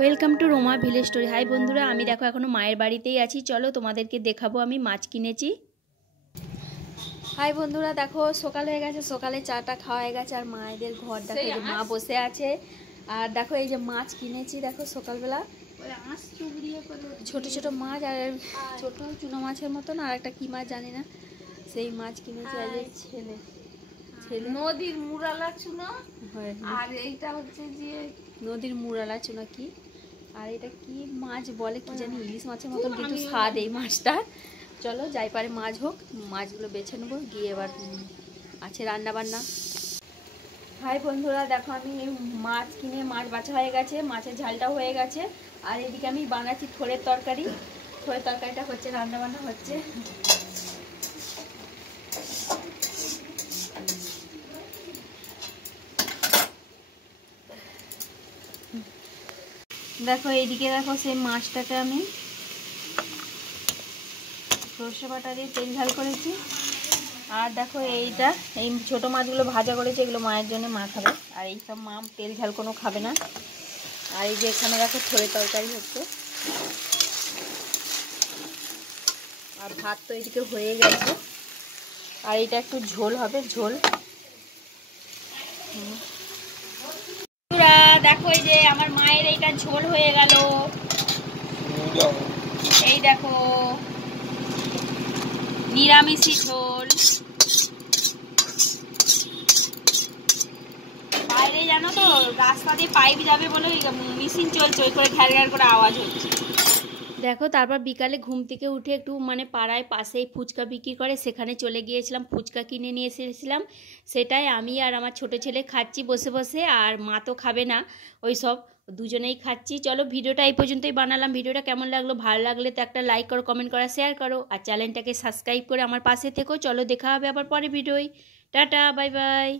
Welcome to Roma village story. Hi বন্ধুরা, আমি দেখো এখনো মায়ের বাড়িতেই আছি। চলো তোমাদেরকে দেখাবো আমি মাছ কিনেছি। হাই বন্ধুরা, দেখো সকাল হয়ে গেছে, সকালে চাটা খাওয়া হয়ে গেছে। আর মায়েদের ঘর দেখো, এই যে মা বসে আছে। আর দেখো এই যে মাছ কিনেছি, দেখো সকালবেলা ছোট ছোট মাছ, আর ছোট চুনো মাছের মতন আর একটা কি মাছ জানি না, সেই মাছ কিনেছি। আর এই ছেলে নদীর মুরালা চুনা, আর এইটা হচ্ছে যে নদীর মুরালা চুনা কি, আর এটা কি মাছ বলে কি জানি, ইলিশ মাছের মতন কিন্তু স্বাদ এই মাছটা। চলো যাই পারে মাছ হোক, মাছগুলো বেছে নেবো, গিয়ে এবার আছে রান্না বান্না। হাই বন্ধুরা, দেখো আমি মাছ কিনে মাছ বাছা হয়ে গেছে, মাছের ঝালটাও হয়ে গেছে। আর এদিকে আমি বানাচ্ছি থোড়ের তরকারি। থোড়ের তরকারিটা হচ্ছে, রান্না বান্না হচ্ছে। দেখো এইদিকে দেখো সেই মাছটাকে আমি সর্ষে বাটা দিয়ে তেল ঝাল করেছি। আর দেখো এইটা, এই ছোটো মাছগুলো ভাজা করেছি, এগুলো মায়ের জন্য মা খাবে, আর এইসব মা তেল ঝাল কোনো খাবে না। আর এই যে এখানে দেখো থোড়ের তরকারি হচ্ছে, আর ভাত তো এইদিকে হয়ে গেছে। আর এটা একটু ঝোল হবে, ঝোল। দেখো এই যে আমার মায়ের এইটা ঝোল হয়ে গেল। এই দেখো নিরামিষি ঝোল। বাইরে জানো তো রাস্তা দিয়ে পাইপ যাবে বলে মেশিন চলছে, ওই করে ঘ্যার ঘ্যার করে আওয়াজ হচ্ছে। দেখো তারপর বিকালে ঘুম থেকে উঠে একটু পাড়ায় পাশেই ফুচকা বিক্রি করে, সেখানে চলে গিয়েছিলাম, ফুচকা কিনে নিয়ে এসেছিলাম। সেটাই আমি আর আমার ছোট ছেলে খাচ্ছি বসে বসে, আর মা তো খাবে না, ওই সব দুজনেই খাচ্ছি। চলো ভিডিওটা এই পর্যন্তই বানালাম। ভিডিওটা কেমন লাগলো, ভালো লাগলে তো একটা লাইক করো, কমেন্ট করা, শেয়ার করো, আর চ্যানেলটাকে সাবস্ক্রাইব করে আমার পাশে থেকো। চলো দেখা হবে আবার পরে ভিডিওয়। Tata, bye bye.